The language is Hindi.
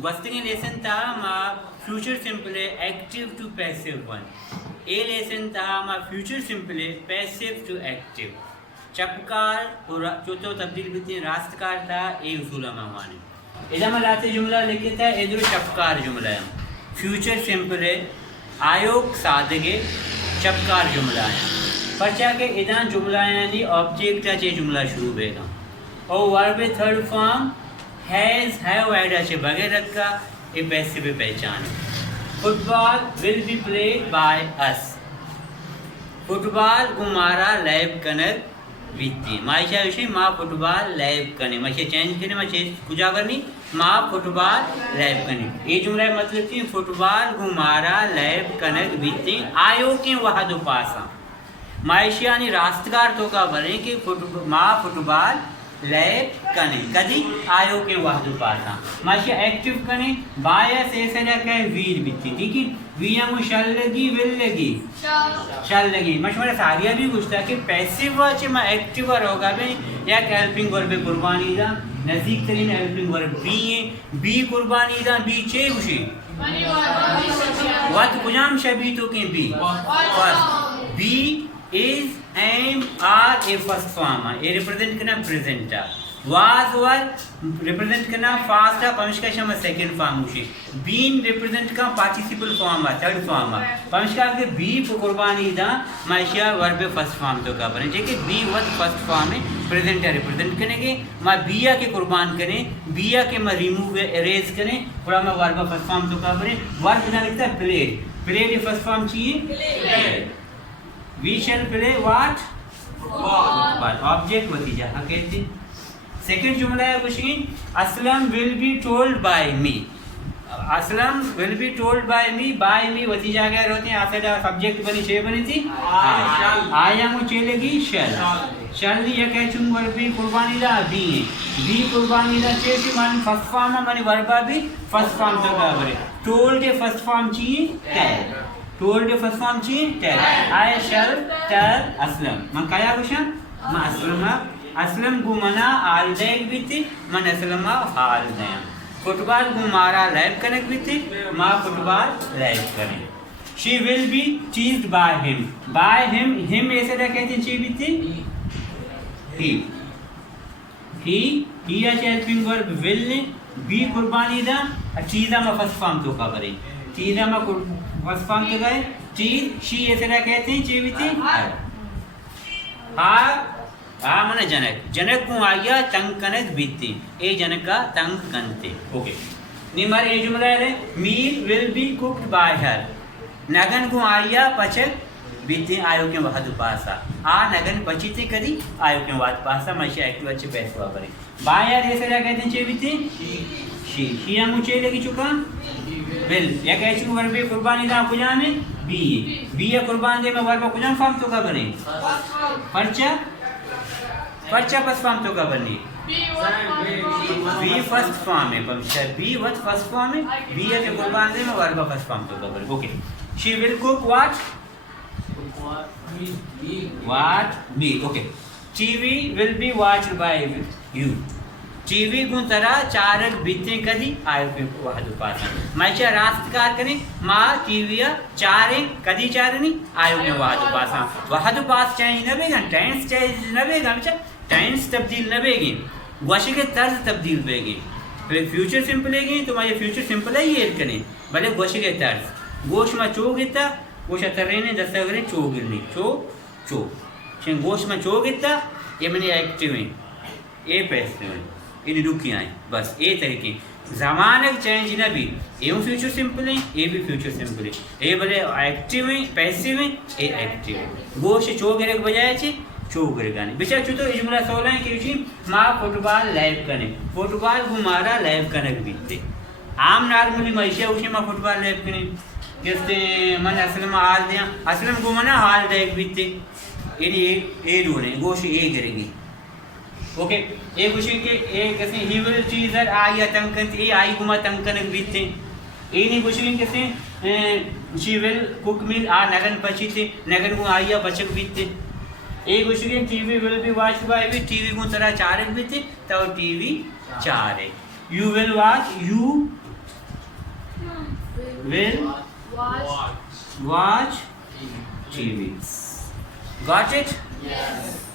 Gostingi lesson ta ma future simple active to passive one. A lesson ta ma future simple passive to active. चपकार और चौथो तब्दील बिती रास्तकार था ए उसूला माने इधर मैं लाते जुमला लिखे था इधर चपकार जुमला है फ्यूचर सिंपल है आयोग सादगे चपकार जुमला है पर चाहे इधर जुमला यानी ऑब्जेक्ट का चे जुमला शुरू बेगा और verb third form has have had अच्छे बगैर का ये पैसे पे पहचान football will be played by us football गुमारा लैब कनर वित्ती मायच्या विषयी मा फुटबॉल लैब कने मायचे चेंज कने मायचे कुजा करनी मा फुटबॉल लैब कने ये जुमला मतलब कि फुटबॉल गुमारा लैब कनक वित्ती आयो के वहादो पासा मायशिया यानी रास्तगार तो का बने कि मा फुटबॉल लैब कने कदी आयो के वहादो पासा मायशिया एक्टिव कने बाया से ना कहे वीर वित्ती ठीक है वीएम शल लगी विल लगी शल लगी मशवरा सारिया भी पूछता कि पैसिव वाच में एक्टिव होगा बे या हेल्पिंग वर्ब कुर्बानी दा नजदीक तरीन हेल्पिंग वर्ब बी है बी कुर्बानी दा बी चे खुशी व्हाट कुजाम शबी तो के be first be is am are ए फर्स्ट फॉर्म ए रिप्रेजेंट करना प्रेजेंट was रिप्रेजेंट करना फास्ट पमिश्का शम सेकंड फॉर्म उशी बीन रिप्रेजेंट का पार्टिसिपल फॉर्म है थर्ड फॉर्म है पमिश्का के बी कुर्बानी दा मायशिया वर्ब फर्स्ट फॉर्म तो का बने जेके बी वत फर्स्ट फॉर्म में प्रेजेंट रिप्रेजेंट करेंगे मा बिया के कुर्बान करें बिया के मा रिमूव इरेज करें पूरा में वर्ब फर्स्ट फॉर्म तो का बने वर्ब ना लिखता है प्लेड प्लेड फर्स्ट फॉर्म चाहिए we shall play what ball object वती जा कहते सेकंड जुमला है कुछ Aslam will be told by me Aslam will be told by me वती जा गया रहते हैं आसे सब्जेक्ट बनी छे बनी थी आया मु चलेगी शल ये कह चुंग वर्ब भी कुर्बानी दा बी कुर्बानी दा चे सी मान फर्स्ट फॉर्म माने वर्ब भी फर्स्ट फॉर्म तो का बरे टोल्ड के फर्स्ट फॉर्म चाहिए टेल टोल्ड के फर्स्ट फॉर्म चाहिए टेल आई शैल टेल असलम मन काया क्वेश्चन मा असलम गुमना आल देग बीती मन असलमा हाल दया फुटबॉल गुमारा लैब कनेक्ट बीती मा फुटबॉल लैब कने she will be teased by him ऐसे ना कहते हैं ची बीती ही या हेल्पिंग वर्ब विल ने बी कुर्बानी दा चीजा मा फर्स्ट फॉर्म तो का करे चीजा मा फर्स्ट फॉर्म तो गए चीज शी ऐसे ना कहते हैं ची बीती हाँ माने जनक को आया तंग कनक बीती ए जनक का तंग कनते ओके निमारे ये जुमला है meal will be cooked by her नगन को आया पचक बीती आयो के वहाद पासा आ नगन पचिते कदी आयो के वहाद पासा मशे एक्टिव अच्छे पैसे वापरे बाय यार ऐसे क्या कहते हैं चे बीती शी हम ऊंचे लगी चुका विल या कह चुका वर्ब कुर्बानी दा कुजा में बी या कुर्बान दे में वर्ब कुजा फॉर्म तो का बने पर्चा फर्स्ट फॉर्म तो का बनी बी फर्स्ट फॉर्म है पंक्चर बी वत फर्स्ट फॉर्म है बी के कुर्बान दे में वर्ब फर्स्ट फॉर्म तो का बनी okay she will cook what be okay TV will be watched by you TV गुण तरह चारक बीते कदी आयो पे वहादु पास मायचा रास्तकार कने मा टीवीया चारे कदी चारनी आयो के वहादु पास चाहिए नबेगा टेंस चाहिए नबेगा टेंस तब्दील नबेगी गोशी के तर्ज तब्दील बेगी फिर फ्यूचर सिंपल है तो माय फ्यूचर सिंपल है ये कने भले गोशी के तर्ज गोश में चो गिता गोश तरेने दस्तगरे चो गिरनी चो शें गोश में चो गिता ये मैंने एक्टिव है ए पैसे इन रुकी आए बस ए तरीके जमानक चेंज न भी एवं फ्यूचर सिंपल है ए भी फ्यूचर सिंपल है ए भले एक्टिव है पैसिव है ए एक्टिव है गोश चो गिरे के बजाय छे चो गिरे गाने बेचा चो तो जुमला 16 है कि मा फुटबॉल लाइव कने फुटबॉल गुमारा लाइव कने बीते आम नॉर्मली मईशा उसे मा फुटबॉल लाइव कने जैसे मन असलम हाल दिया असलम गुमाना हाल लाइव बीते इन ए डोने गोश ए गिरेगी ओके ए खुशी के ए कैसे ही विल चीजर आई तंकन ए आई गुमा तंकन बीते ए नहीं खुशी कैसे शी विल कुक मील आ नगन पचीते नगन को आइया बचक बीते ए खुशी के TV will be watch by भी टीवी को तरह चार बीते तो टीवी चार है you will watch you will Watch. watch TV. Got it? Yes.